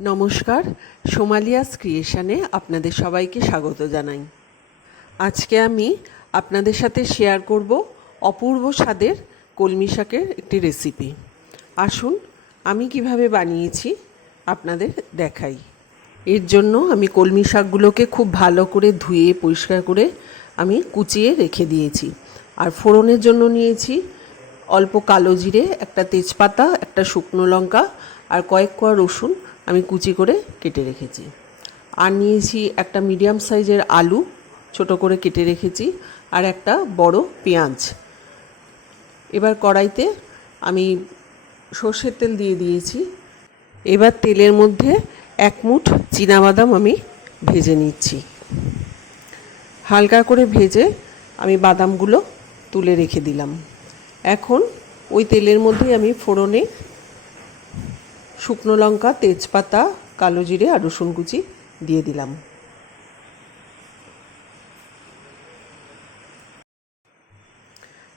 নমস্কার, সোমালিয়াস ক্রিয়েশনে আপনাদের সবাইকে স্বাগত জানাই। আজকে আমি আপনাদের সাথে শেয়ার করব অপূর্ব স্বাদের কলমি শাকের একটি রেসিপি। আসুন আমি কিভাবে বানিয়েছি আপনাদের দেখাই। এর জন্য আমি কলমি শাকগুলোকে খুব ভালো করে ধুয়ে পরিষ্কার করে আমি কুচিয়ে রেখে দিয়েছি। আর ফোড়নের জন্য নিয়েছি অল্প কালো জিরে, একটা তেজপাতা, একটা শুকনো লঙ্কা আর কয়েক কোয়া রসুন আমি কুচি করে কেটে রেখেছি। আর নিয়েছি একটা মিডিয়াম সাইজের আলু ছোট করে কেটে রেখেছি আর একটা বড় পেঁয়াজ। এবার কড়াইতে আমি সর্ষের তেল দিয়ে দিয়েছি। এবার তেলের মধ্যে এক মুঠ চীনাবাদাম আমি ভেজে নিচ্ছি। হালকা করে ভেজে আমি বাদামগুলো তুলে রেখে দিলাম। এখন ওই তেলের মধ্যেই আমি ফোড়নে শুকনো লঙ্কা, তেজপাতা, কালো জিরে আর রসুন কুচি দিয়ে দিলাম।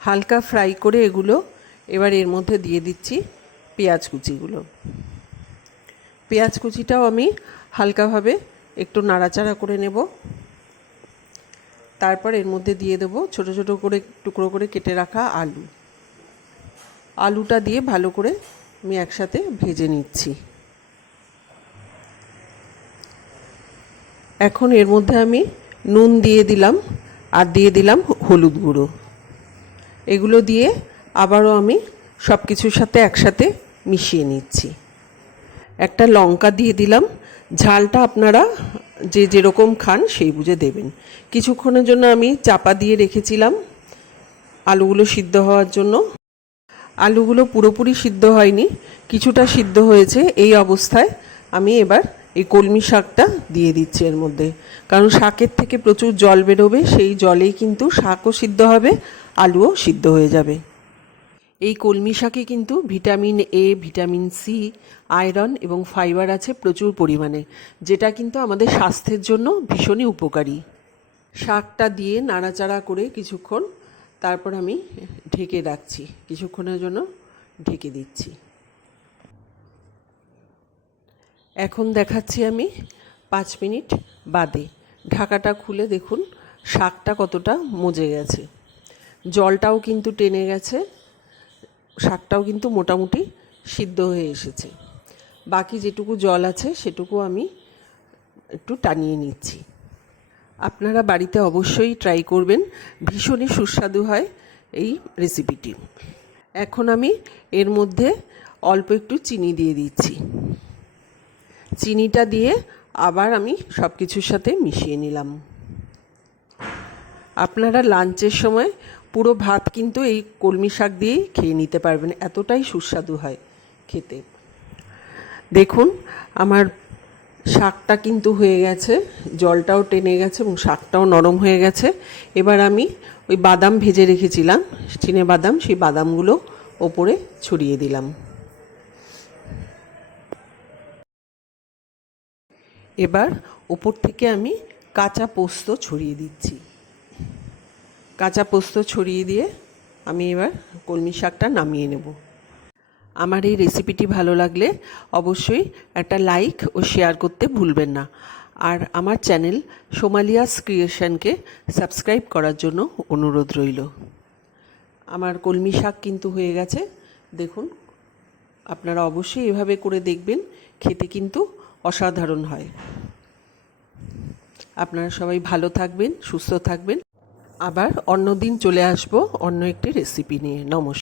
হালকা ফ্রাই করে এগুলো এবার এর মধ্যে দিয়ে দিচ্ছি পেঁয়াজ কুচিগুলো। পেঁয়াজ কুচিটাও আমি হালকাভাবে একটু নাড়াচাড়া করে নেব। তারপর এর মধ্যে দিয়ে দেব ছোট ছোট করে টুকরো করে কেটে রাখা আলু। আলুটা দিয়ে ভালো করে আমি একসাথে ভেজে নিচ্ছি। এখন এর মধ্যে আমি নুন দিয়ে দিলাম আর দিয়ে দিলাম হলুদ গুঁড়ো। এগুলো দিয়ে আবারও আমি সব কিছুর সাথে একসাথে মিশিয়ে নিচ্ছি। একটা লঙ্কা দিয়ে দিলাম। ঝালটা আপনারা যে যেরকম খান সেই বুঝে দেবেন। কিছুক্ষণের জন্য আমি চাপা দিয়ে রেখেছিলাম আলুগুলো সিদ্ধ হওয়ার জন্য। আলুগুলো পুরোপুরি সিদ্ধ হয়নি, কিছুটা সিদ্ধ হয়েছে। এই অবস্থায় আমি এবার এই কলমি শাকটা দিয়ে দিচ্ছি এর মধ্যে, কারণ শাকের থেকে প্রচুর জল বেরোবে। সেই জলেই কিন্তু শাকও সিদ্ধ হবে, আলুও সিদ্ধ হয়ে যাবে। এই কলমি শাকে কিন্তু vitamin A, vitamin C, iron এবং ফাইবার আছে প্রচুর পরিমাণে, যেটা কিন্তু আমাদের স্বাস্থ্যের জন্য ভীষণই উপকারী। শাকটা দিয়ে নাড়াচাড়া করে কিছুক্ষণ তারপর আমি ঢেকে রাখছি। কিছুক্ষণের জন্য ঢেকে দিচ্ছি। এখন দেখাচ্ছি আমি 5 মিনিট বাদে। ঢাকাটা খুলে দেখুন শাকটা কতটা মজে গেছে, জলটাও কিন্তু টেনে গেছে, শাকটাও কিন্তু মোটামুটি সিদ্ধ হয়ে এসেছে। বাকি যেটুকু জল আছে সেটুকু আমি একটু টানিয়ে নিচ্ছি। আপনারা বাড়িতে অবশ্যই ট্রাই করবেন, ভীষণই সুস্বাদু হয় এই রেসিপিটি। এখন আমি এর মধ্যে অল্প একটু চিনি দিয়ে দিচ্ছি। চিনিটা দিয়ে আবার আমি সব কিছুর সাথে মিশিয়ে নিলাম। আপনারা লাঞ্চের সময় পুরো ভাত কিন্তু এই কলমি শাক দিয়েই খেয়ে নিতে পারবেন, এতটাই সুস্বাদু হয় খেতে। দেখুন আমার শাকটা কিন্তু হয়ে গেছে, জলটাও টেনে গেছে এবং শাকটাও নরম হয়ে গেছে। এবার আমি ওই বাদাম ভেজে রেখেছিলাম, চিনে বাদাম, সেই বাদামগুলো ওপরে ছড়িয়ে দিলাম। এবার ওপর থেকে আমি কাঁচা পোস্ত ছড়িয়ে দিচ্ছি। কাঁচা পোস্ত ছড়িয়ে দিয়ে আমি এবার কলমি শাকটা নামিয়ে নেব। আমার এই রেসিপিটি ভালো লাগলে অবশ্যই একটা লাইক ও শেয়ার করতে ভুলবেন না। আর আমার চ্যানেল সোমালিয়াস ক্রিয়েশনকে সাবস্ক্রাইব করার জন্য অনুরোধ রইল। আমার কলমি শাক কিন্তু হয়ে গেছে, দেখুন। আপনারা অবশ্যই এভাবে করে দেখবেন, খেতে কিন্তু অসাধারণ হয়। আপনারা সবাই ভালো থাকবেন, সুস্থ থাকবেন। আবার অন্য দিন চলে আসব অন্য একটি রেসিপি নিয়ে। নমস্কার।